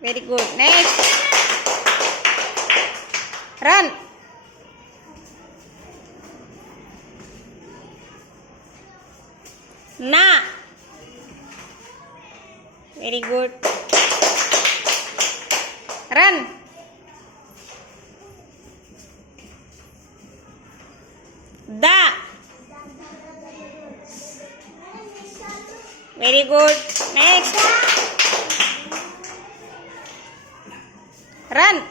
Very good. Next. Run. Na. Very good. Run. Da. Very good. Next. Run.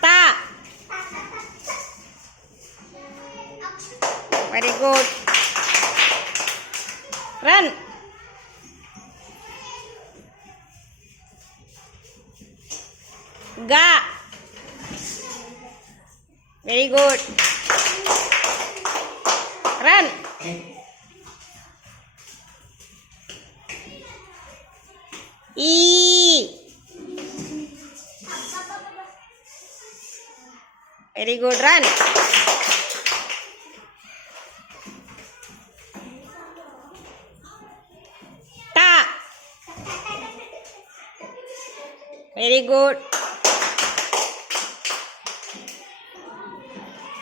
Ta. Very good. Run. Ga. Very good. Run. E. Very good. Run. Ta. Very good.